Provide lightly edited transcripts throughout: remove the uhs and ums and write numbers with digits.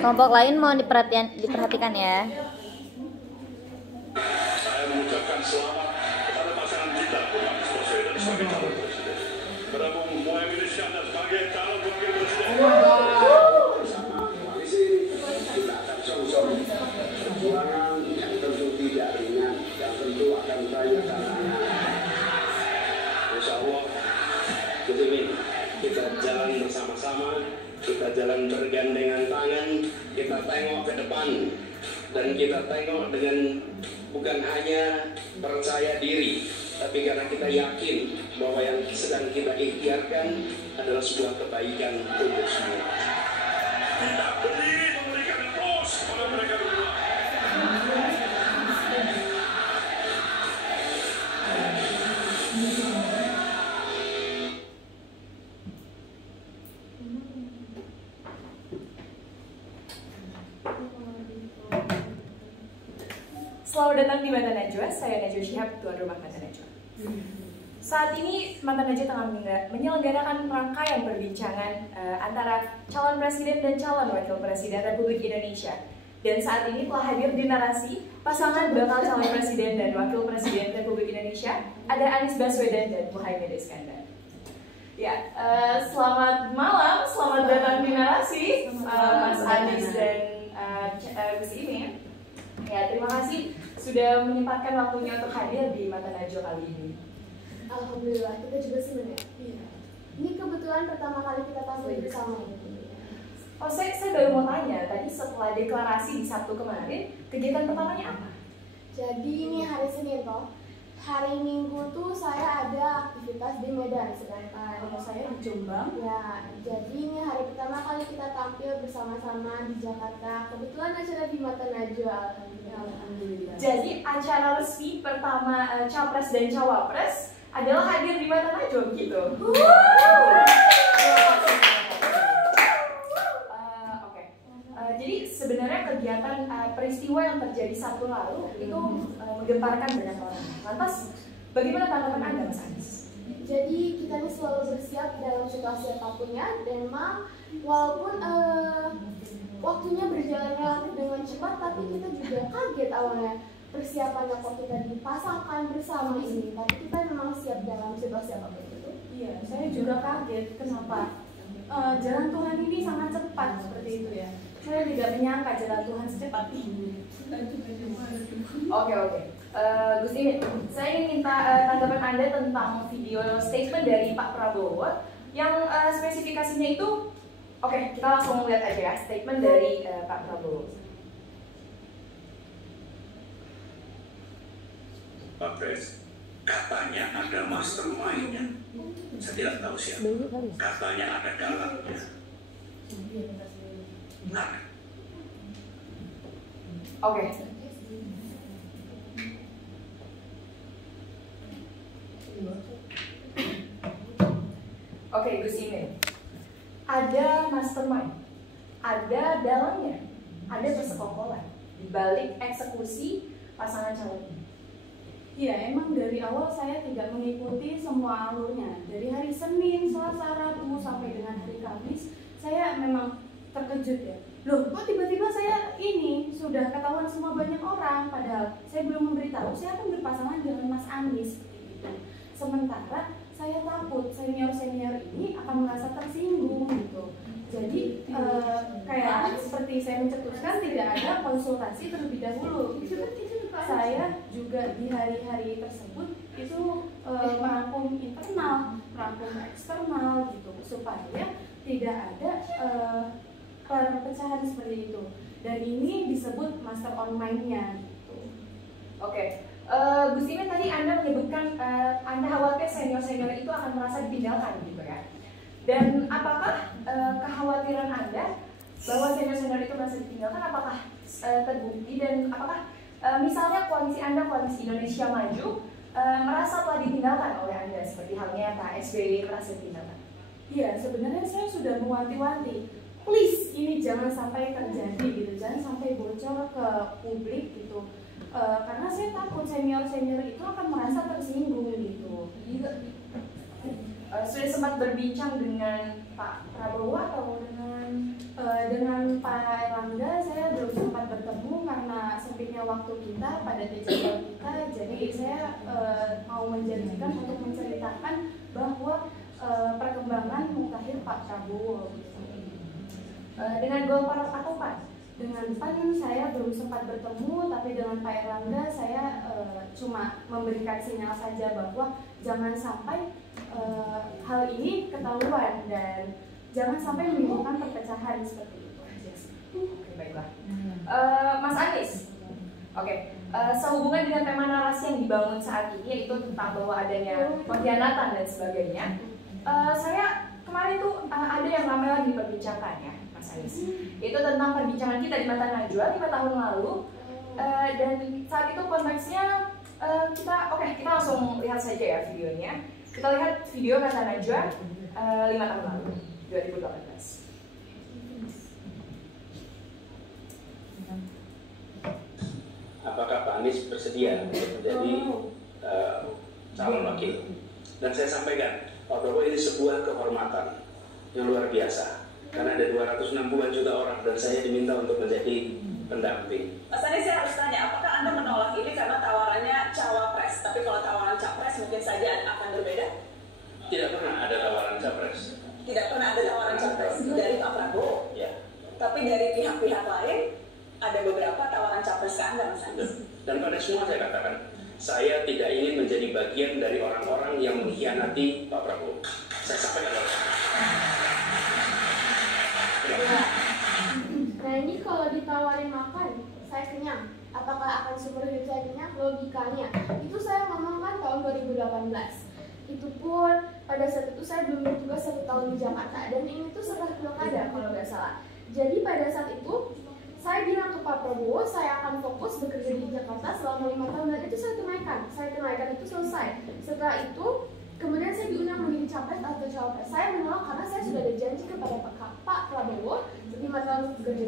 Kelompok lain mohon diperhatikan ya. Saya mengucapkan selamat kepada pasangan kita, Anies Baswedan sebagai calon presiden, kepada Bung Muhaimin Iskandar sebagai calon wakil presiden. Bersama koalisi kita akan song-song perjuangan yang tentu tidak ringan, yang tentu akan banyak tantangan. Insya Allah, kita jalan bersama-sama, kita jalan bergandengan tangan, kita tengok ke depan, dan kita tengok dengan bukan hanya percaya diri, tapi karena kita yakin bahwa yang sedang kita ikhtiarkan adalah sebuah kebaikan untuk semua. Kita berdiri memberikan aplaus kepada mereka berdua. Selamat datang di Mata Najwa, saya Najwa Shihab, tuan rumah Mata Najwa. Saat ini Mata Najwa tengah menyelenggarakan rangkaian perbincangan antara calon presiden dan calon wakil presiden Republik Indonesia. Dan saat ini telah hadir di narasi pasangan bakal calon presiden dan wakil presiden Republik Indonesia, ada Anies Baswedan dan Muhaimin Iskandar. Ya, selamat malam, selamat datang di narasi, Mas Anies dan Gus Imin. Ya, terima kasih sudah menyempatkan waktunya untuk hadir di Mata Najwa kali ini. Alhamdulillah, kita juga senang ya. Iya. Ini kebetulan pertama kali kita tampil bersama ini. Oh, saya baru mau tanya, tadi setelah deklarasi di Sabtu kemarin, kegiatan pertamanya apa? Jadi ini hari Senin toh. Hari Minggu tuh saya ada aktivitas di Medan, sedangkan Saya di Jombang. ya, jadi ini hari pertama kali kita tampil bersama-sama di Jakarta. Kebetulan acara di Mata Najwa, alhamdulillah. Jadi acara resmi pertama Capres dan Cawapres adalah hadir di Mata Najwa gitu. Oke. Jadi sebenarnya kegiatan peristiwa yang terjadi Sabtu lalu itu menggemparkan banyak orang. Lantas bagaimana tanggapan Anda, Mas Anies? Jadi kita ini selalu bersiap dalam situasi apapunnya, dan memang walaupun waktunya berjalan relatif dengan cepat, tapi kita juga kaget awalnya persiapannya kok kita dipasangkan bersama ini, tapi kita memang siap dalam situasi apapun itu. Iya, saya juga kaget kenapa jalan Tuhan ini sangat cepat seperti itu ya. Saya tidak menyangka jalan Tuhan secepat ini. Oke. Gus Imin, saya ingin minta tanggapan Anda tentang video statement dari Pak Prabowo yang spesifikasinya itu. Oke, kita langsung lihat aja ya statement dari Pak Prabowo. Pak Pres, katanya ada mastermind-nya. Saya tidak tahu siapa. Katanya ada dalamnya. Nah, Oke. Oke, Gus Imin. Ada mastermind, ada dalangnya, ada persekongkolan di balik eksekusi pasangan calon ini. Iya, emang dari awal saya tidak mengikuti semua alurnya. Dari hari Senin, Selasa, Rabu sampai dengan hari Kamis, saya memang terkejut ya. Loh, kok tiba-tiba saya ini sudah ketahuan semua banyak orang, padahal saya belum memberitahu saya akan berpasangan dengan Mas Anies seperti itu. Sementara saya takut senior-senior ini akan merasa tersinggung gitu. Jadi kayak seperti saya mencetuskan tidak ada konsultasi terlebih dahulu gitu. Saya juga di hari-hari tersebut itu merangkum internal, merangkum eksternal gitu supaya tidak ada perpecahan seperti itu. Dan ini disebut master on mind-nya gitu. Oke. Gus Imin, tadi Anda menyebutkan Anda khawatir senior-senior itu akan merasa ditinggalkan gitu ya. Dan apakah kekhawatiran Anda bahwa senior-senior itu merasa ditinggalkan apakah terbukti, dan apakah misalnya koalisi Anda, Koalisi Indonesia Maju, merasa telah ditinggalkan oleh Anda seperti halnya Pak SBY merasa ditinggalkan? Iya, sebenarnya saya sudah mewanti-wanti, please ini jangan sampai terjadi gitu, jangan sampai bocor ke publik gitu. Karena saya takut senior-senior itu akan merasa tersinggung gitu. Sudah sempat berbincang dengan Pak Prabowo atau dengan Dengan Pak Erlangga waktu kita, padatnya jadwal kita. Jadi saya mau menjanjikan untuk menceritakan bahwa perkembangan mutakhir Pak Prabowo. Dengan Golkar atau PAN? Dengan PAN saya belum sempat bertemu, tapi dengan Pak Erlangga saya cuma memberikan sinyal saja bahwa jangan sampai hal ini ketahuan dan jangan sampai menimbulkan perpecahan seperti itu. Oke, baiklah. Mas Anies, oke. Sehubungan dengan tema narasi yang dibangun saat ini, yaitu tentang bahwa adanya pengkhianatan dan sebagainya, saya kemarin tuh ada yang ramai lagi diperbincangkan ya, Mas Anies. Itu tentang perbincangan kita di Mata Najwa 5 tahun lalu, dan saat itu konteksnya kita langsung lihat saja ya videonya. Kita lihat video Mata Najwa 5 tahun lalu, 2018. Apakah Pak Anies bersedia untuk menjadi calon wakil? Dan saya sampaikan, Pak Prabowo ini sebuah kehormatan yang luar biasa. Karena ada 260-an juta orang dan saya diminta untuk menjadi pendamping. Mas Anies, saya harus tanya, apakah Anda menolak ini karena tawarannya cawapres? Tapi kalau tawaran capres mungkin saja akan berbeda? Tidak pernah ada tawaran capres. Tidak pernah ada tawaran capres dari Pak Prabowo? Ya. Tapi dari pihak-pihak lain, ada beberapa tawaran capres ke Anda, Mas Anies. Dan pada semua saya katakan, saya tidak ingin menjadi bagian dari orang-orang yang mengkhianati Pak Prabowo. Saya sampaikan. Nah ini kalau ditawarin makan, saya kenyang. Apakah akan seumur hidup saya kenyang? Logikanya, itu saya ngomong kan tahun 2018. Itu pun pada saat itu saya belum bertugas 1 tahun di Jakarta. Dan ini tuh setelah pilkada kalau nggak salah. Jadi pada saat itu, saya bilang ke Pak Prabowo, saya akan fokus bekerja di Jakarta selama 5 tahun dan itu saya tunaikan itu selesai. Setelah itu, kemudian saya diundang menjadi capres atau cawapres. Saya menolak karena saya sudah ada janji kepada Pak Prabowo 5 tahun bekerja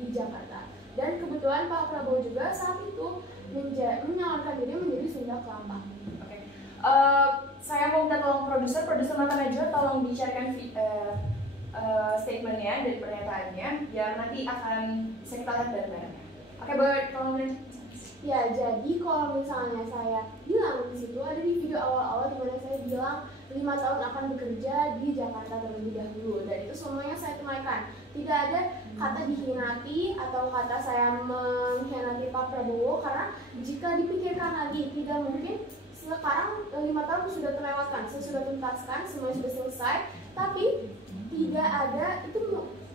di Jakarta. Dan kebetulan Pak Prabowo juga saat itu menyalonkan diri menjadi Sunda Kelapa. Oke. Saya mau minta tolong produser Mata Najwa tolong dicarikan statementnya dan pernyataannya biar nanti akan bisa kita lihat bareng-bareng. Oke, Bert, tolong beri. Ya, jadi kalau misalnya saya bilang di situ ada di video awal-awal di mana saya bilang 5 tahun akan bekerja di Jakarta terlebih dahulu dan itu semuanya saya tunaikan. Tidak ada kata dikhianati atau kata saya mengkhianati Pak Prabowo karena jika dipikirkan lagi tidak mungkin sekarang 5 tahun sudah terlewatkan, saya sudah tuntaskan, semuanya sudah selesai, tapi tidak ada itu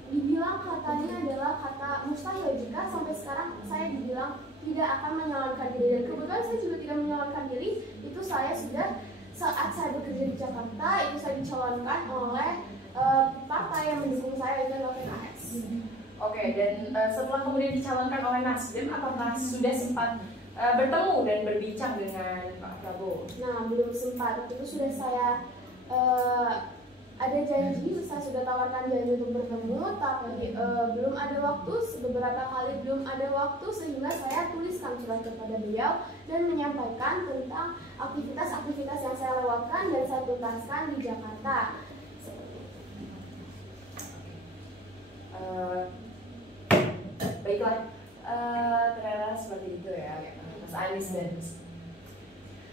dibilang katanya adalah kata mustahil jika sampai sekarang saya dibilang tidak akan menyalonkan diri dan kebetulan saya juga tidak menyalonkan diri. Itu saya sudah saat saya bekerja di Jakarta itu saya dicalonkan oleh partai yang mendukung saya itu adalah PKS. Oke, dan setelah kemudian dicalonkan oleh Nasdem, apakah sudah sempat bertemu dan berbincang dengan Pak Prabowo? Nah, belum sempat. Itu sudah saya ada janji, saya sudah tawarkan janji untuk bertemu, tapi belum ada waktu, beberapa kali belum ada waktu sehingga saya tuliskan surat kepada beliau dan menyampaikan tentang aktivitas-aktivitas yang saya lewatkan dan saya tuntaskan di Jakarta. Baiklah, ternyata seperti itu ya, Mas Anies dan Gus.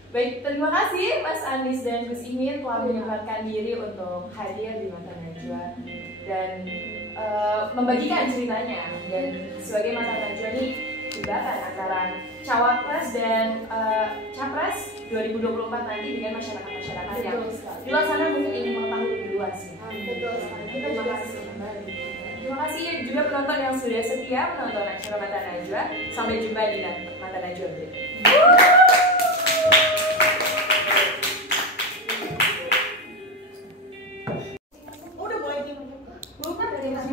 Baik, terima kasih Mas Anies dan Gus Imin telah menyempatkan diri untuk hadir di Mata Najwa dan membagikan ceritanya. Dan sebagai Mata Najwa ini jembatan antara cawapres dan capres 2024 nanti dengan masyarakat-masyarakat yang di luar sana mungkin ingin mengetahui lebih luas. Betul sekali. Terima kasih. Terima kasih juga penonton yang sudah setia menonton acara Mata Najwa. Sampai jumpa di Mata Najwa berikutnya.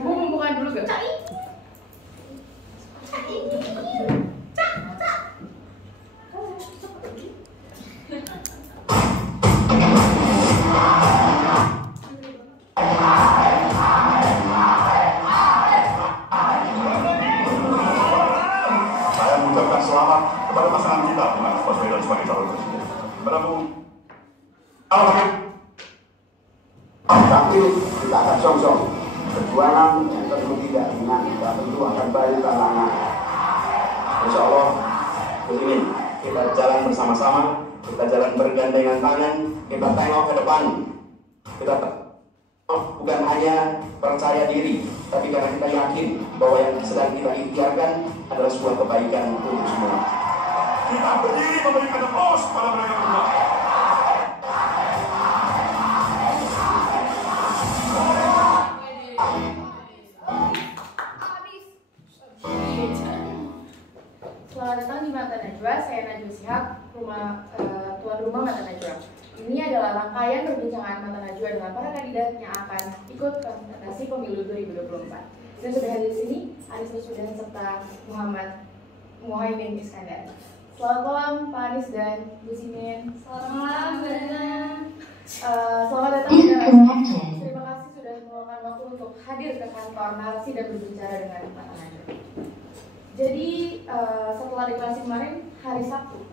Bukan dulu gak? Saya mengucapkan selamat kepada pasangan kita dengan Baswedan sebagai calon presiden. Kepada Tapi kita akan song-song perjuangan yang tentu tidak ringan, kita tentu akan banyak tantangan. Insya Allah Begini, kita jalan bersama-sama, kita jalan bergandengan tangan, kita tengok ke depan. Kita bukan hanya percaya diri, tapi karena kita yakin bahwa yang sedang kita ikhtiarkan adalah sebuah kebaikan untuk semua. Kita berdiri memberikan aplaus pada mereka berdua. Selamat datang di Mata Najwa, saya Najwa Shihab, tuan rumah Mata Najwa. Ini adalah rangkaian perbincangan Mata Najwa dengan para kandidat yang akan ikut kontestasi pemilu 2024. Dan sudah hadir di sini, Anies Baswedan serta Muhaimin Iskandar. Selamat malam Pak Anies dan Bu Simin. Selamat malam Mbak Nana. Selamat datang di Jakarta. Terima kasih sudah meluangkan waktu untuk hadir ke kantor narasi dan berbicara dengan Mata Najwa. Jadi setelah deklarasi kemarin hari Sabtu,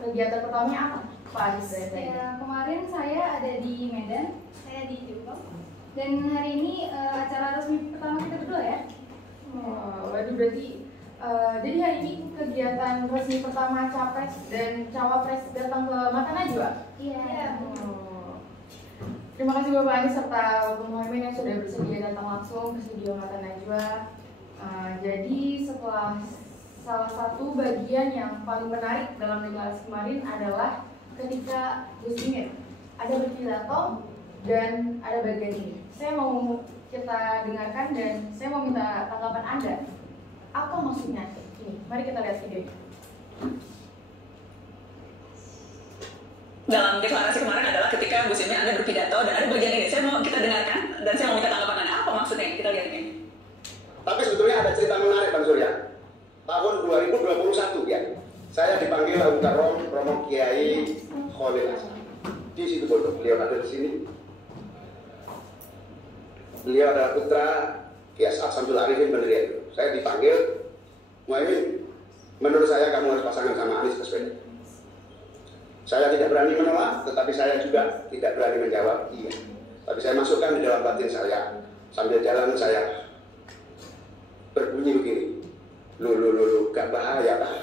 kegiatan pertamanya apa Pak Anies? Ya, kemarin saya ada di Medan, saya di Jepang. Dan hari ini acara resmi pertama kita berdua ya. Waduh, berarti jadi hari ini kegiatan resmi pertama Capres dan Cawapres datang ke Mata Najwa? Iya. Terima kasih Bapak Anies serta Bapak Muhaimin yang sudah bersedia datang langsung ke studio Mata Najwa. Jadi setelah salah satu bagian yang paling menarik dalam deklarasi kemarin adalah ketika Gus Imin ada berpidato dan ada bagian ini. Saya mau kita dengarkan dan saya mau minta tanggapan Anda. Apa maksudnya ini? Mari kita lihat video ini. Dalam deklarasi kemarin adalah ketika Gus Imin Anda berpidato dan ada bagian ini. Saya mau kita dengarkan dan saya mau minta tanggapan Anda. Apa maksudnya? Kita lihat ini. Tapi sebetulnya ada cerita menarik Bang Surya. Tahun 2021 ya, saya dipanggil Abu Karom Romo Kiai Khalil Hasan. Di situ bodoh, beliau ada di sini. Beliau adalah putra Kiai Samsul Arifin Pendirian. Saya dipanggil, Muhaimin, menurut saya kamu harus pasangan sama Anies Baswedan. Saya tidak berani menolak, tetapi saya juga tidak berani menjawab iya. Tapi saya masukkan di dalam batin saya, sambil jalan saya berbunyi begini, lu, gak bahaya kan?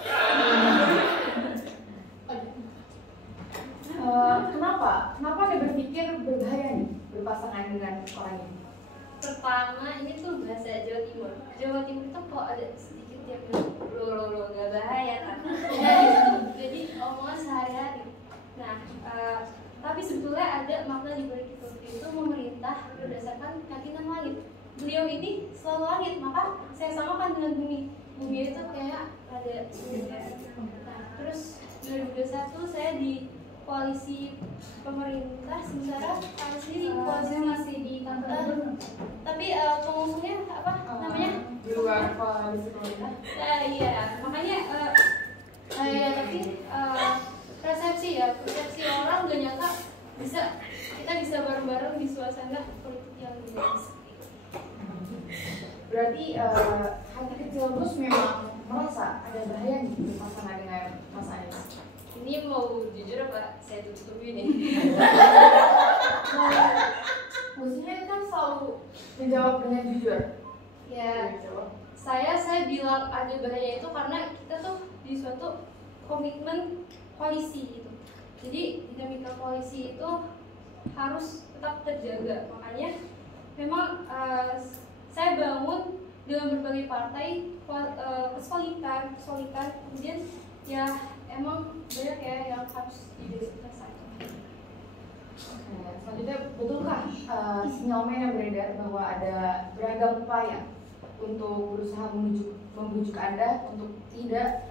Kenapa Anda berpikir berbahaya nih berpasangan dengan orang ini? Pertama, ini tuh bahasa Jawa Timur. Jawa Timur itu kok ada sedikit yang lo gak bahaya kan? Jadi omongan sehari-hari. Nah, tapi sebetulnya ada makna di balik itu memerintah berdasarkan keyakinan langit. Beliau ini selalu langit, maka saya samakan dengan bumi. Bumi itu kayak ada surga. Nah, terus 2021 saya di koalisi pemerintah, sementara sendiri koalisi masih di kantor. Tapi pengusungnya apa namanya? Di luar koalisi pemerintah. Iya, makanya tapi persepsi orang gak nyangka kita bisa bareng-bareng di suasana politik yang biasa. Berarti hati kecil Gus memang merasa ada bahaya nih berpasangan dengan Mas Anies. Ini mau jujur apa? Saya tutup ini. Maksudnya kan selalu menjawab dengan jujur. Ya, saya bilang ada bahaya itu karena kita tuh di suatu komitmen koalisi gitu. Jadi dinamika koalisi itu harus tetap terjaga. Makanya memang saya bangun dengan berbagai partai kesolidan, kemudian ya emang banyak ya yang harus didiskusikan. Selanjutnya, betulkah sinyal yang beredar bahwa ada beragam upaya untuk berusaha membujuk Anda untuk tidak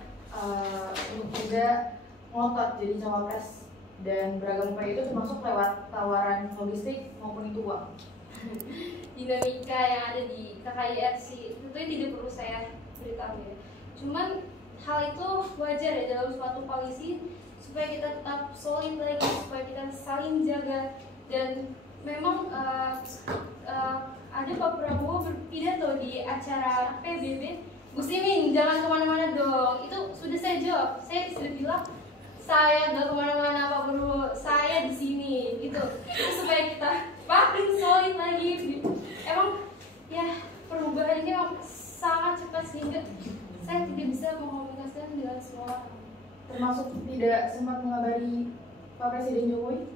ngotot jadi cawapres, dan beragam upaya itu termasuk lewat tawaran logistik maupun itu uang? Dinamika yang ada di KKIRC tentunya tidak perlu saya beritahu ya. Cuman hal itu wajar ya dalam suatu koalisi supaya kita tetap solid lagi, supaya kita saling jaga. Dan memang ada Pak Prabowo berpidato di acara PBB. Gus Imin jangan kemana-mana dong. Itu sudah saya jawab. Saya sudah bilang saya gak kemana-mana Pak Prabowo, saya di sini gitu. Itu supaya kita makin solid lagi. Emang ya perubahan ini sangat cepat sehingga saya tidak bisa mengkomunikasikan dengan semua orang. Pak Presiden Jokowi?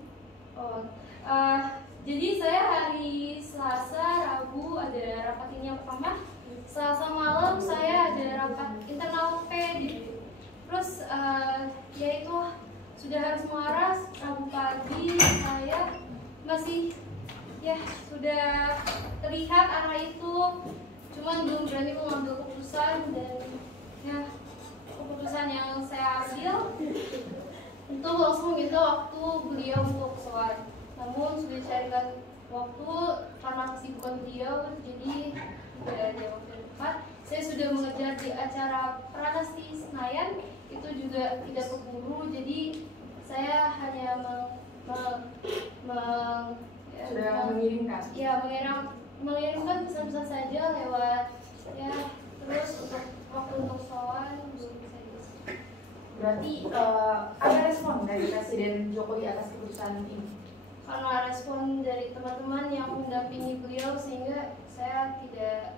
Jadi saya hari Selasa, Rabu ada rapat ini yang pertama. Selasa malam saya ada rapat internal P gitu. Terus ya itu sudah harus muaras. Rabu pagi saya masih ya sudah terlihat arah itu, cuman belum berani mengambil keputusan. Dan ya keputusan yang saya ambil itu langsung minta waktu beliau untuk sholat. Namun sudah dicarikan waktu karena kesibukan beliau, jadi tidak ada waktu yang tepat. Saya sudah mengejar di acara Pranasti Senayan, itu juga tidak keburu. Jadi saya hanya mengirimkan pesan-pesan saja lewat ya, terus untuk waktu untuk sholat belum bisa diisi. Berarti ada respon dari Presiden Jokowi atas keputusan ini? Karena respon dari teman-teman yang mendampingi beliau, sehingga saya tidak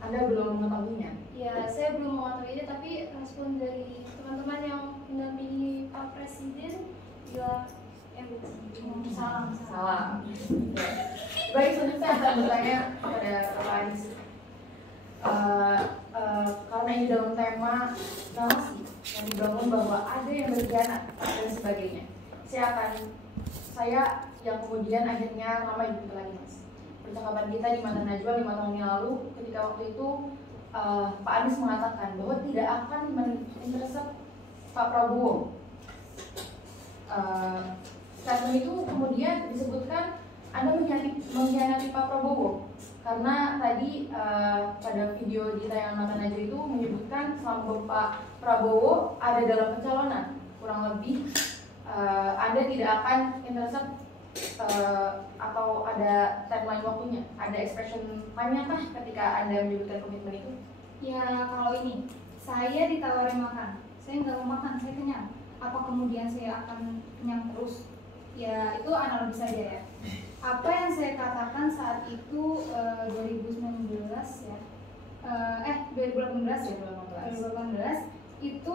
Anda belum mengetahuinya? Ya, saya belum mengetahuinya, tapi respon dari teman-teman yang mendampingi Pak Presiden bilang salah. Baik, selanjutnya saya akan bertanya kepada Pak Anies. Karena ini dalam tema narasi yang dibangun bahwa ada yang berkhianat dan sebagainya, saya yang kemudian akhirnya ramai begitu lagi, Mas. Percakapan kita di Mata Najwa 5 tahun yang lalu, ketika waktu itu Pak Anies mengatakan bahwa tidak akan mengintercept Pak Prabowo. Statement itu kemudian disebutkan Anda mengkhianati Pak Prabowo, karena tadi pada video di tayangan Mata Najwa itu menyebutkan selama Pak Prabowo ada dalam pencalonan, kurang lebih Anda tidak akan intercept atau ada timeline waktunya, ada expression time-nya kah ketika Anda menyebutkan komitmen itu? Ya, kalau ini saya ditawarin makan, saya nggak mau makan, saya kenyang. Apa kemudian saya akan kenyang terus? Ya, itu analogi saja ya. Apa yang saya katakan saat itu 2019 ya, 2018 ya, 2018 itu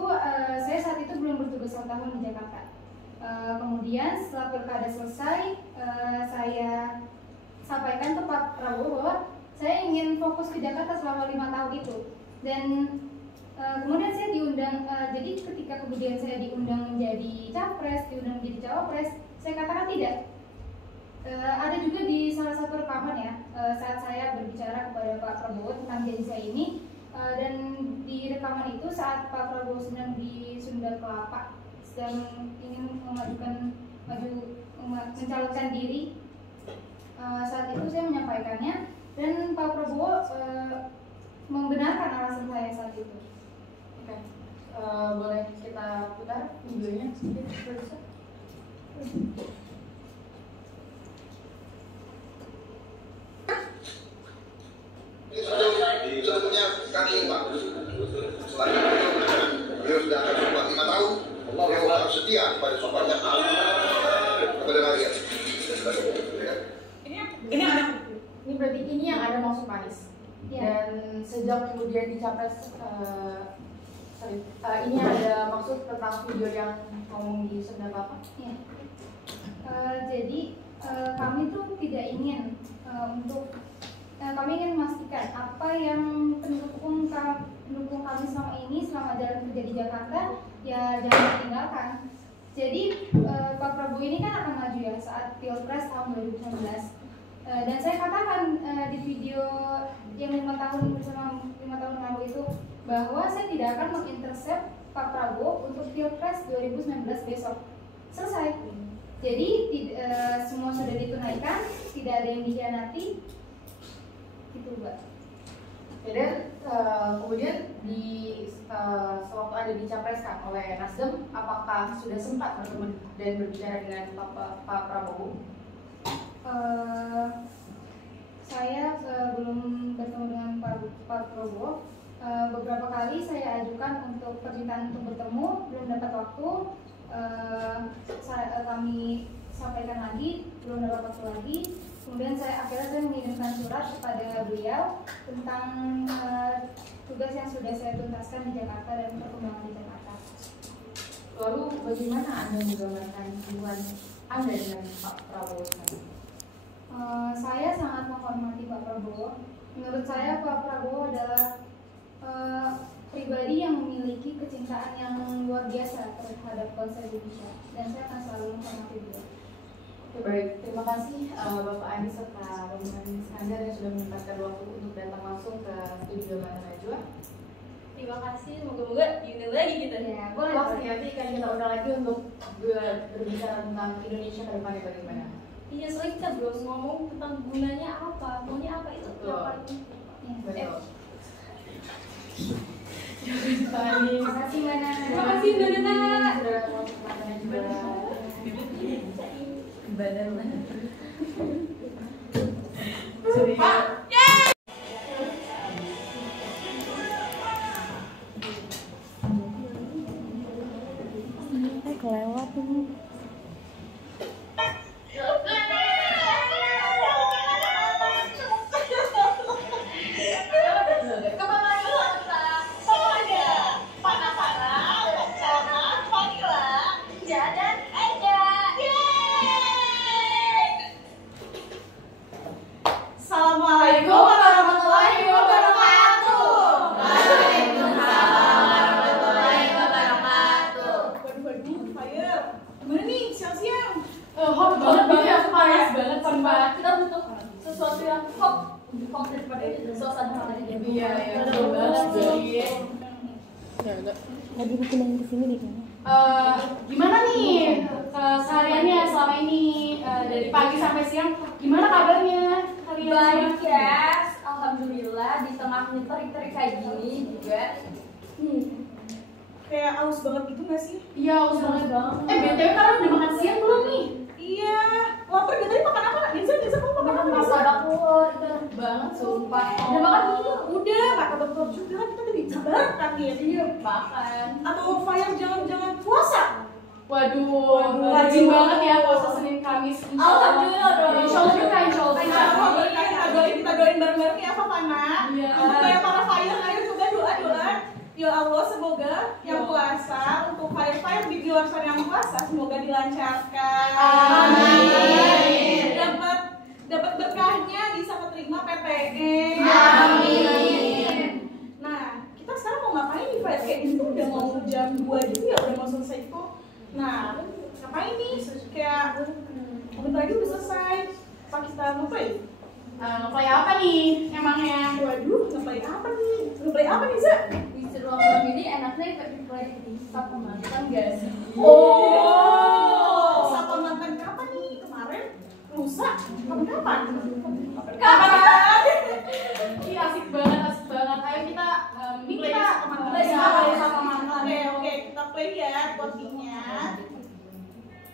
saya saat itu belum bertugas 1 tahun di Jakarta. Kemudian setelah pilkada selesai, saya sampaikan ke Pak Prabowo bahwa saya ingin fokus ke Jakarta selama 5 tahun itu. Dan kemudian saya diundang, jadi ketika kemudian saya diundang menjadi capres, diundang menjadi cawapres, saya katakan tidak. Ada juga di salah satu rekaman ya, saat saya berbicara kepada Pak Prabowo tentang janji saya ini, dan di rekaman itu saat Pak Prabowo sedang di Sunda Kelapa, sedang ingin mencalonkan diri, saat itu saya menyampaikannya, dan Pak Prabowo membenarkan alasan saya saat itu. Oke, boleh kita putar videonya sedikit, Ini sebetulnya kali ini Pak. Setelah itu beliau sudah akan bersumpah 5 tahun. Beliau harus setia pada sumpahnya kepada rakyat. Ini berarti ini yang ada maksud Pak Anies. Dan sejak kemudian dicapres, ini ada maksud tentang video yang ngomong di Sunda Kelapa. Ya. Jadi kami tuh tidak ingin kami ingin memastikan apa yang pendukung kami selama ini, selama jalan kerja di Jakarta, ya jangan ditinggalkan. Jadi Pak Prabowo ini kan akan maju ya saat Pilpres tahun 2019. Dan saya katakan di video yang 5 tahun lalu itu bahwa saya tidak akan mengintercept Pak Prabowo untuk Pilpres 2019 besok. Selesai. Jadi semua sudah ditunaikan, tidak ada yang dikhianati. Gitu, Mbak. Dan kemudian sewaktu Anda dicapreskan oleh Nasdem, apakah sudah sempat bertemu dan berbicara dengan Pak Prabowo? Saya belum bertemu dengan Pak Prabowo. Beberapa kali saya ajukan untuk permintaan untuk bertemu, belum dapat waktu. Kami sampaikan lagi, belum dapat waktu lagi. Kemudian akhirnya saya mengirimkan surat kepada beliau tentang tugas yang sudah saya tuntaskan di Jakarta dan perkembangan di Jakarta. Lalu bagaimana Anda menggambarkan hubungan Anda dengan Pak Prabowo? Saya sangat menghormati Pak Prabowo. Menurut saya Pak Prabowo adalah pribadi yang memiliki kecintaan yang luar biasa terhadap bangsa Indonesia, dan saya akan selalu menghormati beliau. Baik, terima kasih Bapak Andi serta rombongan Iskandar yang sudah menyempatkan waktu untuk datang langsung ke studio Mata Najwa. Terima kasih, moga-moga diundang lagi kita. Ya, boleh. Nanti kan kita undang lagi untuk berbicara tentang Indonesia ke depannya bagaimana. Iya, soalnya kita belum ngomong tentang gunanya apa, maunya apa itu Betul. yang paling Betul. Terima kasih Mbak Nana. Terima kasih Mbak Nana. Sudah masuk Mata Najwa. Badan mana? Kelewat ini. Assalamualaikum warahmatullahi wabarakatuh. Waduh, fire. Gimana nih siang-siang? Hot banget ya, panas banget sumpah. kita butuh sesuatu yang hot daripada suasana hati kita. Iya, betul banget sih. Lagi bikin yang kesini di sini. Gimana nih sehariannya selama ini dari pagi sampai siang? Gimana kabarnya? Baik ya, alhamdulillah di tengah terik-terik kayak gini juga. Kayak aus banget gitu gak sih? Iya, aus banget. BTW kalian udah makan siang belum nih? Iya. Lapar gak tadi makan apa? Nisa kamu makan apa? Nisa? Dapur itu Banget sumpah. Udah makan belum? Udah, makan betul juga kan kita udah disabarkan ya. Iya, makan. Atau fire jangan-jangan puasa? Waduh, rajin banget ya puasa Senin Kamis. Alhamdulillah dong. Insya Allah juga, insya Allah. Kita doain bareng-bareng ya apa Pana? Iya. Untuk kayak para fire, ayo coba doa. Ya Allah, semoga yang puasa untuk fire di luar sana yang puasa semoga dilancarkan. Amin. Dapat berkahnya bisa keterima PTN. Amin. Nah, kita sekarang mau ngapain nih Fire? Kayak ini tuh udah mau jam 2 gitu ya, udah mau selesai itu. Nah, ngapain nih? Kayak bentar lagi udah selesai. Apa kita ngeplay? Ngeplay apa nih emangnya? Waduh, ngeplay apa nih? Ngeplay apa nih, Zak? Di ruang ini enaknya mulai di sapa mantan gak sih? Oh, sapa mantan kapan nih? Kemarin? Lusa? Kapan? Ih, asik banget. Ayo kita Play sama mantan. Oke, kita play ya votingnya.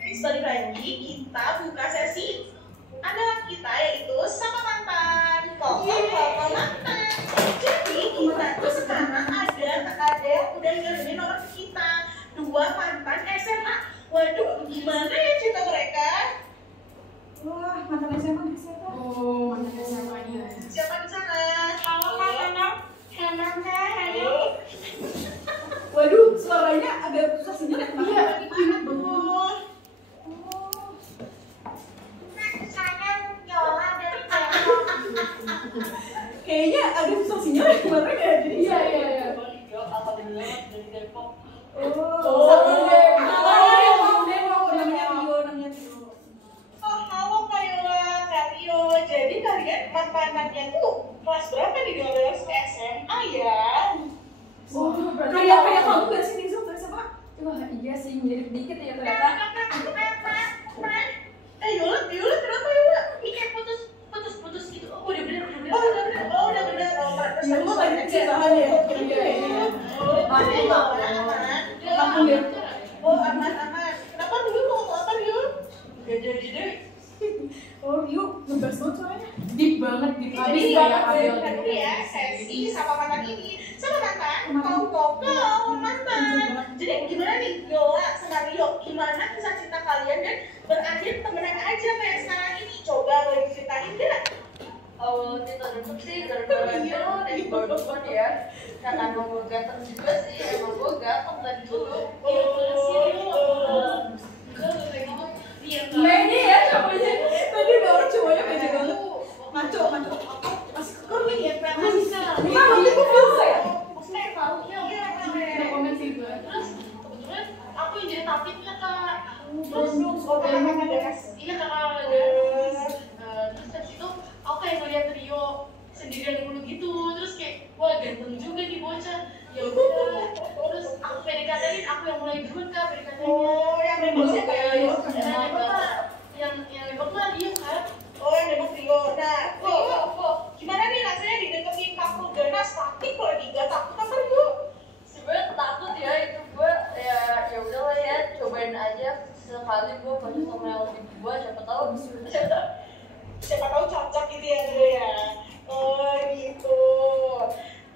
Sekali lagi kita buka sesi andalan kita yaitu sama mantan. Koko mantan. Jadi kita tuh sekarang ada yang udah ngirimin nomor ke kita, 2 mantan SMA. Waduh, gimana ya cerita mereka? Wah, mantan SMA di sana. Oh, mantan SMA nya. Siapa di sana? Halo Kak Hana. Halo. Waduh, suaranya agak susah sinyal ya. Iya, gimana tuh? Saya Yola dari Depok. Kayaknya agak susah sinyal ya kemarin ya. Jadi Iya. Alhamdulillah dari Depok. Namanya Rio. Oh, halo Kak Yola, Kak Rio. Jadi kalian mantannya tuh kelas berapa nih? 12 SMA ya? Oh, Kayak kamu gak sih Nisa kelas SMA? Wah iya sih mirip dikit ya ternyata. Yola kenapa Yola? Ini kayak putus gitu. Oh udah bener. Semua banyak kesalahan ya. Aman. Kenapa dulu mau apa Rio? Gak jadi deh. Oh Rio, ngebahas banget soalnya. Deep banget. Habis ya sesi sama mantan ini. Sama mantan, mau mantan. Jadi gimana nih Yola sama Rio? Gimana kisah cinta kalian dan berakhir temenan aja kayak sekarang ini? Coba boleh ceritain nggak? Awal kita deket sih gara-gara dia lo dari baru-baru ya. Karena emang gue ganteng juga sih, emang gue ganteng dari dulu. Iya, terus ya Mainnya ya cowoknya. Tadi udah orang cowoknya beda banget. Maco. Masih kekor nih ya, masih. Bukan nanti gue bisa ya. Maksudnya tahu ya. Ada komen sih gue. Terus kebetulan aku yang jadi tapitnya Kak. Terus Iya Kak. Terus habis itu aku kayak ngeliat Rio sendirian dulu gitu. Terus kayak wah ganteng juga nih bocah. Ya udah. Terus aku PDKT-in, aku yang mulai duluan Kak PDKT-nya. Oh, yang nembak siapa ya? Yang nembak lah dia Kak. Oh, yang nembak Rio. Nah, kok gimana nih rasanya dideketin Kak Ganas takut kalau dia takut apa Rio? Sebenarnya takut ya, itu gue ya udahlah ya, cobain aja sekali gue pacar sama yang lebih tua, siapa tahu cocok gitu ya dulu ya. Oh gitu.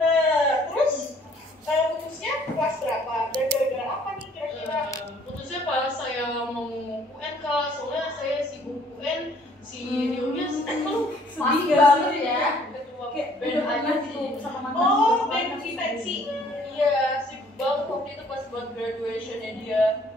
Nah terus putusnya kelas berapa dan gara-gara apa nih kira-kira? Putusnya pas saya mau UN Kak, soalnya saya sibuk UN, si Rio-nya sedih banget ya. Kayak band aja sih sama mantan. Oh, band di pensi. Iya, sibuk banget waktu itu pas buat graduation-nya dia.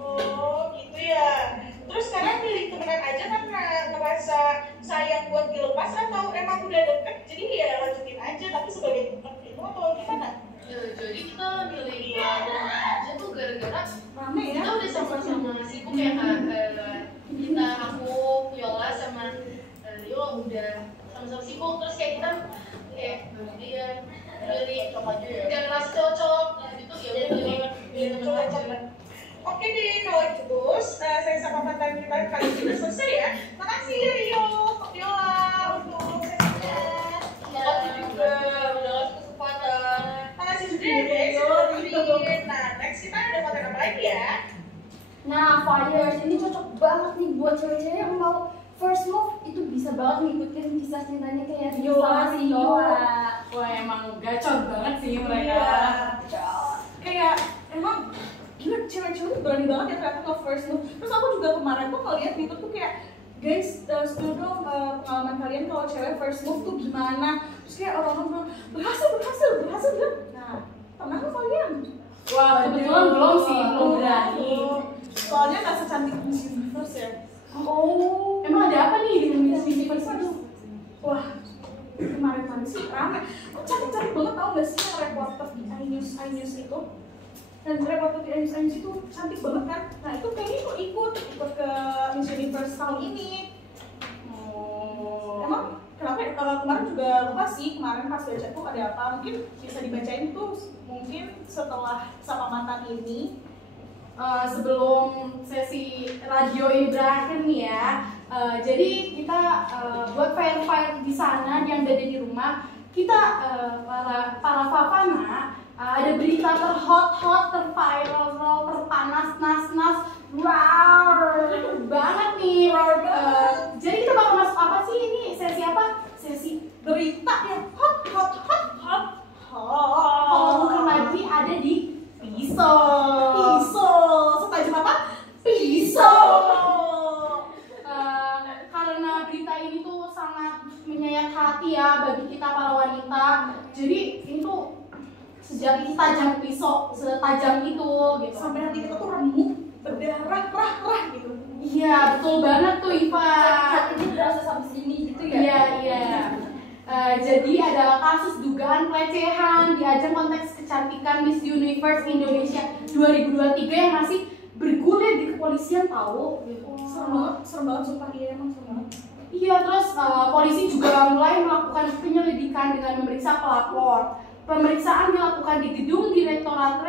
Oh, gitu ya. Terus sekarang pilih temenan aja karena ngerasa sayang buat dilepas atau emang udah deket jadi ya lanjutin aja tapi sebagai teman itu atau gimana? Ya, jadi kita milih buat temenan aja tuh gara-gara rame ya. Kita udah sama-sama sibuk ya Kak. Kita, aku, Viola sama Rio udah sama-sama sibuk terus kayak kita dia milih cocok aja ya. Gak ngerasa cocok gitu ya udah milih temen aja. Oke deh, kalau gitu saya sama mantan kita kali ini sudah selesai ya. Makasih Rio, Viola untuk sesinya. Makasih juga udah ngasih kesempatan. Makasih juga ya guys. Nah, next kita ada konten apa lagi ya? Nah, Fires ini cocok banget nih buat cewek-cewek yang mau first move, itu bisa banget ngikutin kisah cintanya kayak Rio sama si Yola. Wah, emang gacor banget sih mereka. Kayak emang gila, cewek-cewek berani banget ya ternyata ke first move. Terus aku juga kemarin tuh ngeliat di YouTube tuh kayak guys, setuju dong pengalaman kalian kalau cewek first move tuh gimana. Terus kayak orang-orang bilang berhasil bilang. Nah, pernah nggak kalian? Wah, kebetulan belum sih, belum berani. Soalnya nggak secantik Miss Universe ya. Oh, emang ada apa nih di Miss Universe itu? Wah, kemarin sih rame. Kok cantik-cantik banget, tau gak sih yang reporter di iNews itu? Dan reporter di iNews itu cantik banget kan? Nah itu kayaknya ikut ke Miss Universe tahun ini. Oh. Emang kenapa ya? Kalau kemarin juga lupa sih, kemarin pas baca tuh ada apa? Mungkin bisa dibacain tuh mungkin setelah sama mantan ini. Sebelum sesi radio ini berakhir nih ya, jadi kita buat fire di sana yang ada di rumah, kita para Fafana ada berita terhot, terviral, terpanas, nas, wow banget nih. Jadi kita bakal masuk apa sih ini? Sesi apa? Sesi berita yang hot. Oh, bukan lagi ada di pisau. Setajam apa? Pisau. Karena berita ini tuh sangat menyayat hati ya bagi kita para wanita. Jadi ini tuh setajam pisau, setajam itu gitu. Sampai hati kita tuh remuk, berdarah, gitu. Iya, betul banget tuh Iva. Hatinya berasa sampai sini gitu ya. Iya. Jadi ada kasus dugaan pelecehan di ajang kontes kecantikan Miss Universe Indonesia 2023 yang masih bergulir di kepolisian tahu. Serem banget sumpah, iya emang serem banget. Iya, terus polisi juga mulai melakukan penyelidikan dengan memeriksa pelapor. Pemeriksaan dilakukan di gedung Direktorat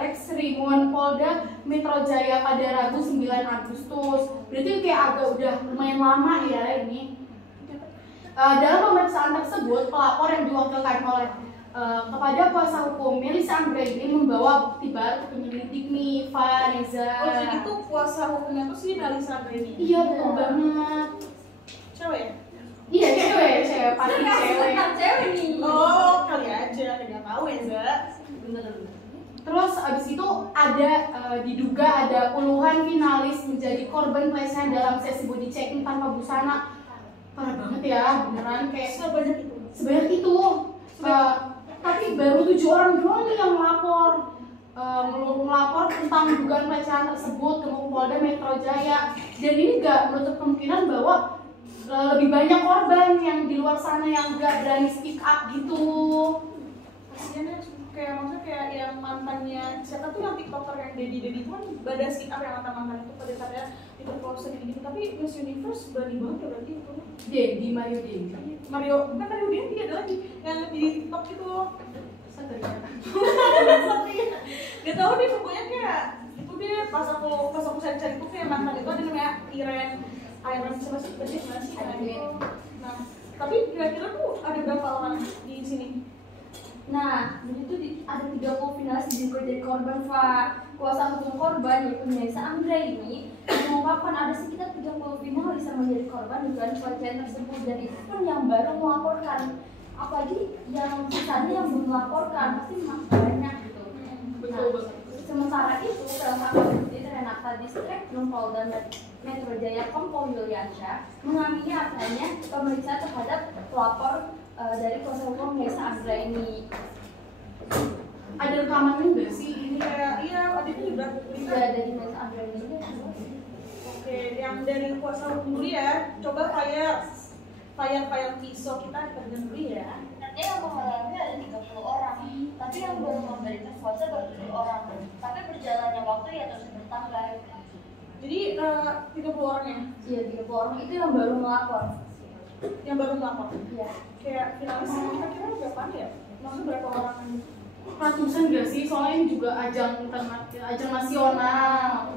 Reskrimum Polda Metro Jaya pada Rabu 9 Agustus. Berarti kayak agak udah lumayan lama ya ini. Dalam pemeriksaan tersebut, pelapor yang diwakilkan oleh kepada kuasa hukum Melissa Anggraini membawa bukti baru ke penyelidik nih, Vanessa. Oh, jadi tuh kuasa hukumnya tuh si Melissa Anggraini. Iya, betul banget. Cewek ya? Iya, cewek, pasti cewek nih. Oh, kali aja, nggak tahu ya, Zak. Bener. Terus abis itu ada diduga ada puluhan finalis menjadi korban pelecehan dalam sesi body checking tanpa busana. parah banget ya, beneran kayak Sebanyak itu. Tapi baru 7 orang doang nih yang melapor tentang dugaan pelecehan tersebut ke Polda Metro Jaya. Dan ini nggak menutup kemungkinan bahwa lebih banyak korban yang di luar sana yang nggak berani speak up gitu. Kasian ya, kayak maksudnya kayak yang mantannya siapa tuh yang tiktoker yang Dedi itu kan pada speak up yang mantan itu pada saatnya diperkosa gitu. Tapi Miss Universe berani banget ya berarti itu. Mario Dendi. Mario Dendi ada lagi yang di TikTok itu. Gak tau deh, pokoknya kayak itu deh pas aku cari-cari itu kayak mantan itu ada namanya Iron sama si Bedit masih gitu. Nah, tapi kira-kira tuh ada berapa orang di sini? Nah, jadi ada 30 finalis juga jadi korban, Pak. Kuasa hukum korban yaitu Nesa Anggra ini mengungkapkan ada sekitar 30 finalis yang menjadi korban dugaan pelecehan tersebut, dan itu pun yang baru melaporkan. Apalagi yang sisanya yang belum melaporkan pasti masih banyak gitu. Nah, sementara itu salah satu di Renata Distrik Polda Metro Jaya Kompol Yuliansyah mengamini adanya pemeriksaan terhadap pelapor dari kuasa hukum Nesa Anggra ini. Ada rekamannya nggak sih? Ini kayak iya ada juga dari Nesa Anggra ini. Oke, yang dari kuasa hukum dulu ya. Coba fire pisau kita kerja dulu ya. Nanti yang mengalami ada 30 orang, tapi yang baru memberikan kuasa baru 7 orang. Tapi berjalannya waktu ya terus bertambah. Jadi 30 orang ya? Iya, 30 orang itu yang baru melapor. Yang baru melapor? Iya. Kayak finalis kira-kira berapa ya? Maksudnya berapa orang? Ratusan gak sih? Soalnya ini juga ajang nasional.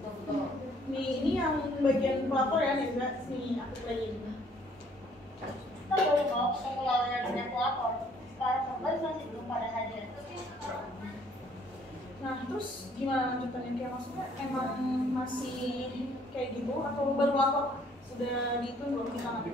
Betul. Nih, ini yang bagian pelapor ya, nih enggak? Nih, aku play-in. Kita baru mau pengelolanya dengan pelapor. Para korban masih belum pada hadir. Nah, terus gimana lanjutannya? Kayak maksudnya emang masih kayak gitu atau baru lapor? Sudah dihitung belum kita?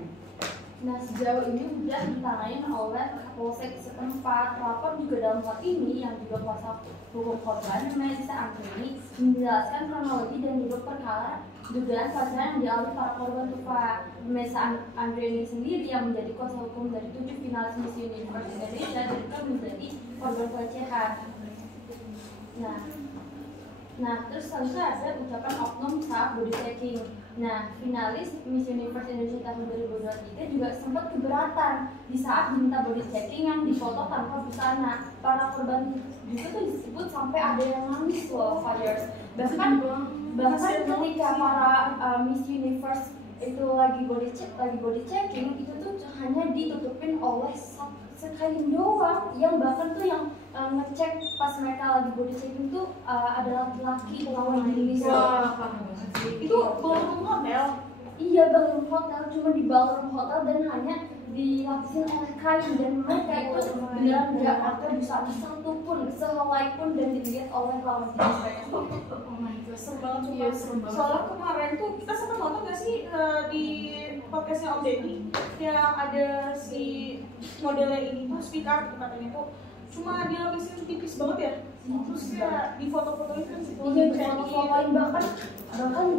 Nah, sejauh ini sudah ditangani oleh Polsek setempat. Pelapor juga dalam hal ini yang juga kuasa hukum korban Nesa Anggra ini menjelaskan kronologi dan juga perkara dugaan pelecehan yang dialami para korban tuh, Pak. Nesa Anggra ini sendiri yang menjadi kuasa hukum dari 7 finalis Miss Universe Indonesia dan juga menjadi korban pelecehan. Nah, terus selanjutnya ada ucapan oknum saat body checking. Nah, finalis Miss Universe Indonesia tahun 2023 juga sempat keberatan di saat diminta body checking yang difoto tanpa busana. Para korban juga tuh disebut sampai ada yang nangis loh, Fires. Bahkan ketika para Miss Universe itu lagi body checking itu tuh hanya ditutupin oleh sekali doang, yang bahkan tuh yang ngecek pas mereka lagi body checking tuh ada laki-laki lawan jenis. Itu ballroom hotel? Iya, ballroom hotel, cuma di ballroom hotel dan hanya dilapisin oleh kain, dan mereka itu beneran nggak pakai busana satupun, sehelai pun, dan dilihat oleh lawan jenis mereka. Oh my god, serem banget tuh. Iya, serem banget. Soalnya kemarin tuh kita sempat nonton nggak sih di podcastnya Om Deddy yang ada si modelnya ini tuh speak up katanya tuh cuma dilapisin tipis banget ya, terus ya di foto-fotoin kan sih. Iya, di foto-fotoin bahkan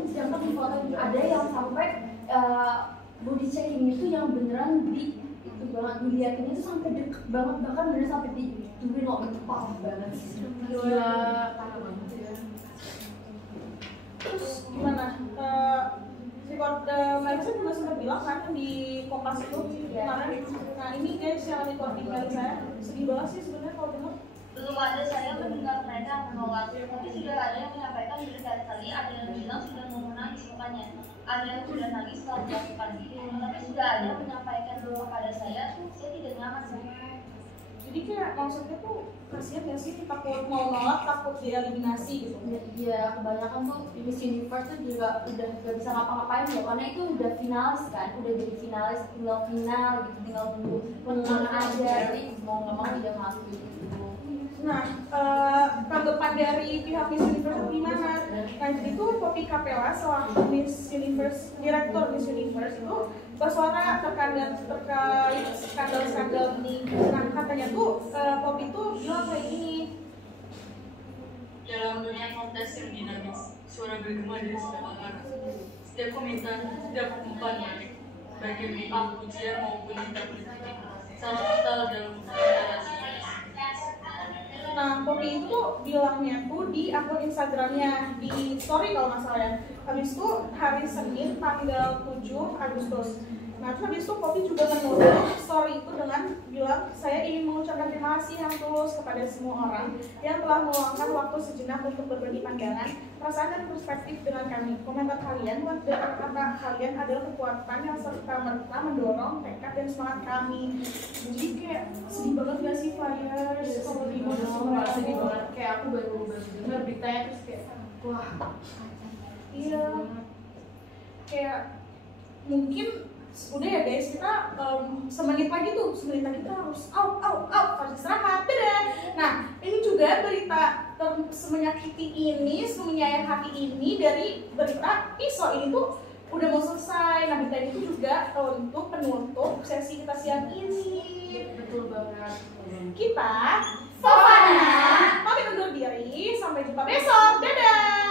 siapa di fotoin ada yang sampai body checking itu yang beneran itu banget dilihatin itu sampai deket banget, bahkan bener sampai diturin loh, itu parah banget. Gila, parah banget ya. Terus gimana? Melisa juga sempat bilang kan di Kompas itu kemarin. Nah ini guys yang recording Melisa sedih banget sih sebenarnya kalau dengar. Belum ada saya mendengar mereka menolak, tapi sudah ada yang menyampaikan berkali-kali, ada yang bilang sudah mau menangis mukanya, ada yang sudah nangis setelah melakukan itu, tapi sudah ada yang menyampaikan kepada saya tidak nyaman sama. Jadi kayak maksudnya tuh kasihan ya sih, takut mau nolak, takut dieliminasi gitu. Iya, kebanyakan tuh Miss Universe tuh juga udah gak bisa ngapa-ngapain loh, karena itu udah finalis kan, udah jadi finalis, tinggal final gitu, tinggal tunggu pengumuman aja, jadi mau nggak mau udah masuk gitu. Nah, tanggapan dari pihak Miss Universe gimana? Nah, jadi tuh Poppy Capella selaku Miss Universe, direktur Miss Universe itu bersuara terkait skandal-skandal ini. Nah, katanya tuh Poppy tuh bilang kayak gini. Dalam dunia kontes yang dinamis, suara bergema dari setiap arah. Setiap komentar, setiap umpan naik. baik yang di pujian maupun tidak kritik. Salam kita dalam narasi. Nah, Poppy itu bilangnya tuh di akun Instagramnya, di story kalau nggak salah ya. Habis itu hari Senin tanggal 7 Agustus. Nah, terus habis itu Poppy juga menulis story itu dengan bilang, saya ingin mengucapkan terima kasih yang tulus kepada semua orang yang telah meluangkan waktu sejenak untuk berbagi pandangan, perasaan dan perspektif dengan kami. Komentar kalian, dan kata kalian adalah kekuatan yang serta-merta mendorong tekad dan semangat kami. Jadi kayak sedih banget gak sih Flyers kalau di Nggak sedih banget, kayak aku baru dengar beritanya terus kayak wah. Iya, kayak mungkin udah ya guys, kita semenit lagi kita harus out istirahat, dadah. Nah, ini juga berita semenyakiti ini, semenyayang hati ini dari berita pisau ini tuh udah mau selesai. Nah, berita itu juga untuk penutup sesi kita siang ini. Betul banget. Kita Fofana pamit undur diri, sampai jumpa besok, dadah.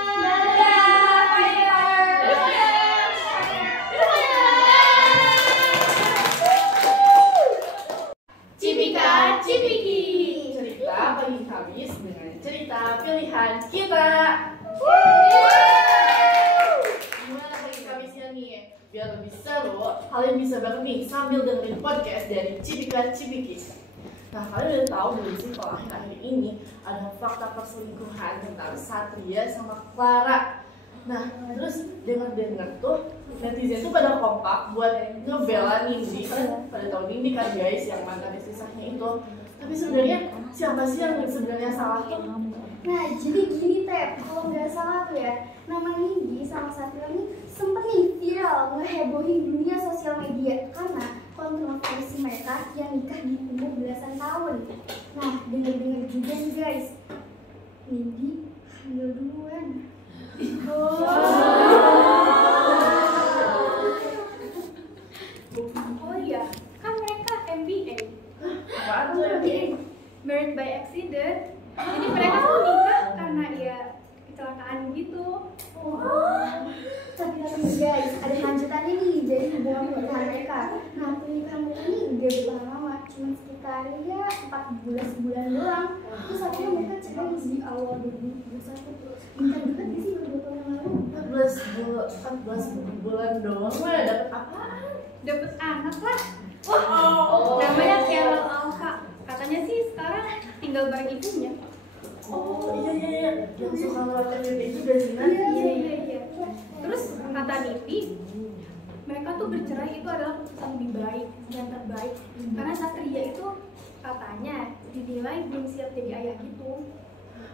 Cipika Cipiki, cerita pagi Kamis dengan cerita pilihan kita. Gimana pagi Kamisnya nih? Biar lebih seru, kalian bisa banget nih sambil dengerin podcast dari Cipika Cipiki. Nah, kalian udah tahu belum sih kalau akhir-akhir ini ada fakta perselingkuhan tentang Satria sama Clara. Nah, terus dengar tuh netizen tuh pada kompak buat ngebela Nindi. Pada tahu Nindi kan guys yang mantan istisahnya itu. Tapi sebenarnya siapa sih yang sebenarnya salah tuh? Nah, jadi gini Tep, kalau nggak salah tuh ya, nama Nindi sama Satria ini sempet nih viral ngehebohin dunia sosial media karena kontroversi mereka yang nikah di umur belasan tahun. Nah, dengar juga nih guys, Nindi hamil duluan. Oh iya, kan mereka MBA. Apaan tuh MBA? Married by accident. Jadi mereka tuh nikah karena ya kecelakaan gitu. Tapi guys, ada lanjutannya nih dari hubungan pernikahan mereka. Nah, pernikahan mereka ini gak berapa lama, cuma sekitar ya 14 bulan doang. Terus akhirnya mereka cerai di awal 2021. Bentar banget gak sih baru 2 tahun yang lalu? 14 bulan doang mah dapet apaan? Dapet anak lah. Namanya Carol Alka. Katanya sih sekarang tinggal bareng ibunya. Oh iya, yang suka ngelatih bebek juga sih kan? Iya. Terus kata Nipi, mereka tuh bercerai itu adalah keputusan lebih baik, yang terbaik. Karena Satria itu katanya dinilai belum siap jadi ayah gitu.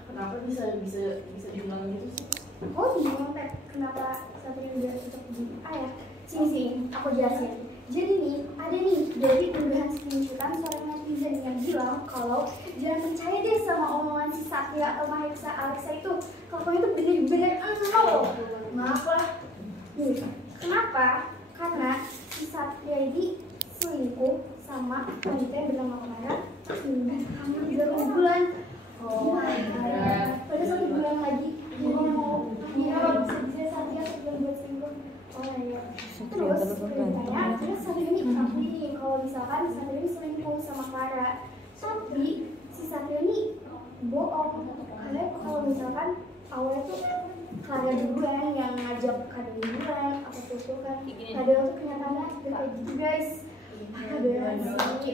Kenapa bisa dibilang gitu sih? Oh bingung Tep, kenapa Satria udah cocok jadi ayah? Sini, aku jelasin. Jadi nih, ada nih dari unggahan screenshotan seorang netizen yang bilang kalau jangan percaya deh sama omongan si Satria atau Mahesa Alexa itu. Kelakuannya itu bener-bener nol. Maaf lah. Nih, kenapa? Karena si Satria ini selingkuh sama wanita yang bernama Clara hingga hamil 8 bulan. Pada 1 bulan lagi dia mau bisa Satria sebelum buat selingkuh. Terus ceritanya, Satria ini mengakui nih kalau misalkan Satria ini selingkuh sama Clara. Tapi si Satria ini bohong. Karena kalau misalkan awalnya tuh Clara duluan yang ngajak Clara duluan, apa tuh kan. Padahal tuh kenyataannya kayak gitu guys.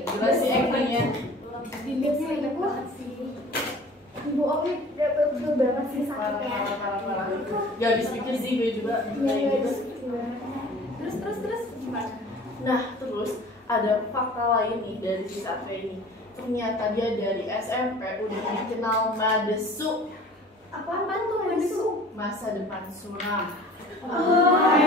Jelas sih actingnya. Dimixnya enak banget sih. Bohongnya betul banget sih sakitnya. Gak habis pikir sih gue juga. Terus gimana? Nah, terus ada fakta lain nih dari si Satria ini. Ternyata dia dari SMP udah dikenal Madesu. Apaan tuh Madesu? Masa depan suram. Oh,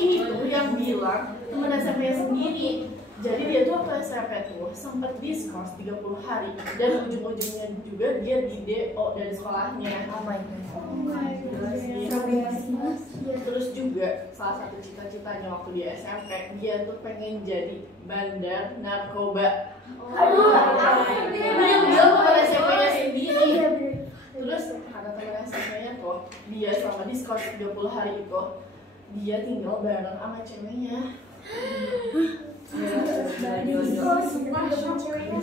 ini tuh yang bilang temen SMP sendiri. Jadi dia tuh waktu SMP tuh sempat diskors 30 hari dan ujung-ujungnya juga dia di DO dari sekolahnya. Oh my god. Terus juga salah satu cita-citanya waktu di SMP dia tuh pengen jadi bandar narkoba. Dia bilang temen SMP-nya sendiri. Terus kata temen SMP-nya tuh dia selama diskors 30 hari itu dia tinggal bareng sama ceweknya.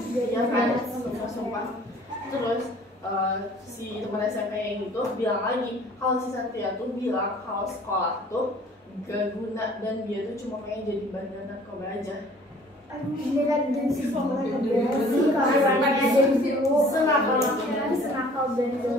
Iya kan, sumpah. Terus si teman SMP yang itu bilang lagi kalau si Satria tuh bilang kalau sekolah tuh gak guna dan dia tuh cuma pengen jadi bandar narkoba aja. Aduh, beneran jadi sekolah senakal bandel.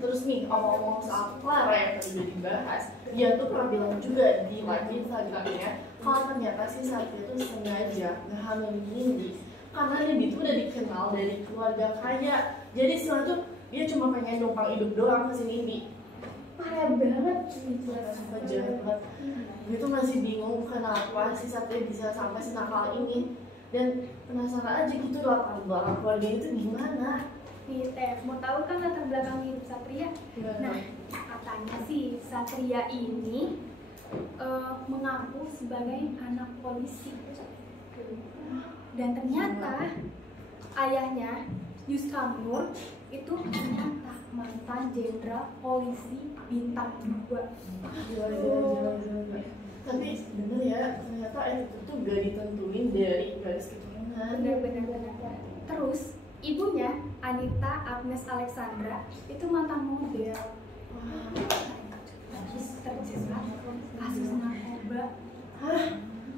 Terus nih omong-omong soal Clara yang tadi udah dibahas, dia tuh pernah bilang juga di live Instagramnya kalau ternyata si Satria tuh sengaja ngehamilin Nindi karena Nindi tuh udah dikenal dari keluarga kaya. Jadi setelah itu dia cuma pengen numpang hidup doang ke si Nindi. Parah banget Sumpah jahat banget. Gue tuh masih bingung kenapa si Satria bisa sampai senakal ini. Dan penasaran aja gitu latar belakang keluarga itu gimana. Nih Teh, mau tahu kan latar belakang hidup Satria? Nah, katanya sih Satria ini mengaku sebagai anak polisi. Dan ternyata ayahnya Yus Kamur itu ternyata mantan jenderal polisi bintang 2. Gila. Tapi bener ya, ternyata itu tuh gak ditentuin dari garis keturunan. Bener. Terus ibunya Anita Agnes Alexandra itu mantan model. Terus terjerat kasus narkoba. Hah?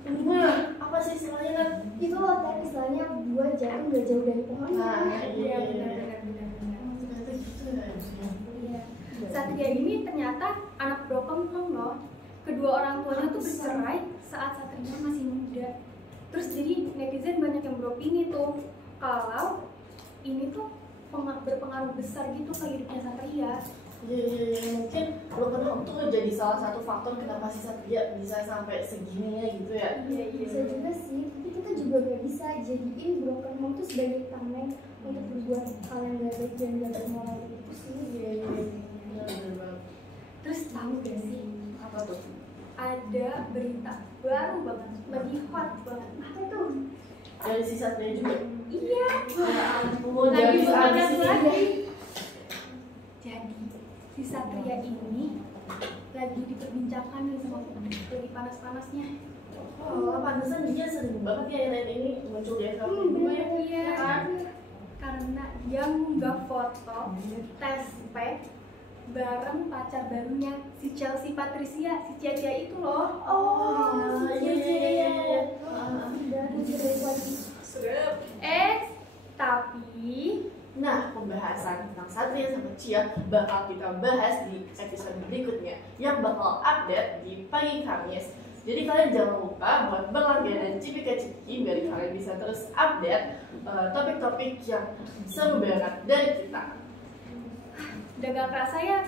Gimana? Apa sih istilahnya kan? Itu loh kan istilahnya buah jatuh gak jauh dari pohonnya. Nah, iya. Benar. Ternyata gitu ya. Iya. Satria ini ternyata anak broken home loh. Kedua orang tuanya tuh bercerai saat Satria masih muda. Terus jadi netizen banyak yang beropini tuh kalau ini tuh berpengaruh besar gitu ke hidupnya Satria. Iya, mungkin broken home tuh jadi salah satu faktor kenapa si Satria bisa sampai segininya gitu ya. Iya. Bisa juga sih, tapi kita juga gak bisa jadiin broken home tuh sebagai tameng untuk berbuat hal yang gak baik dan gak bermoral gitu sih. Iya. Bener banget. Terus tahu gak sih Apa tuh? ada berita baru banget, lagi hot banget. Apa tuh? Dari si Satria juga? Iya. Lagi banget lagi. Jadi si Satria ini lagi diperbincangkan nih sama publik, lagi panas-panasnya. Oh, pantesan dia sering banget ya yang ini muncul di akun gue ya. Iya kan? Karena dia ngunggah foto tes pack bareng pacar barunya si Chelsea Patricia, si Cia itu loh. Iya. Tapi nah, pembahasan tentang Satria sama Cia bakal kita bahas di episode berikutnya yang bakal update di pagi Kamis. Jadi kalian jangan lupa buat berlangganan Cipika-Cipiki biar kalian bisa terus update topik-topik yang seru banget dari kita. Udah gak kerasa ya,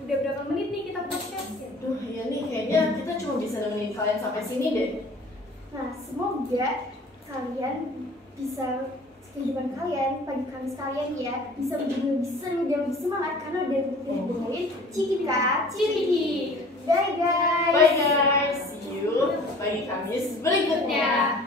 udah berapa menit nih kita podcast? Duh, iya nih kayaknya kita cuma bisa nemenin kalian sampai sini deh. Nah, semoga kalian bisa kehidupan kalian, pagi Kamis kalian ya bisa menjadi lebih seru dan lebih semangat karena udah dengerin Cipika-Cipiki. Bye guys. Bye guys, see you pagi Kamis berikutnya.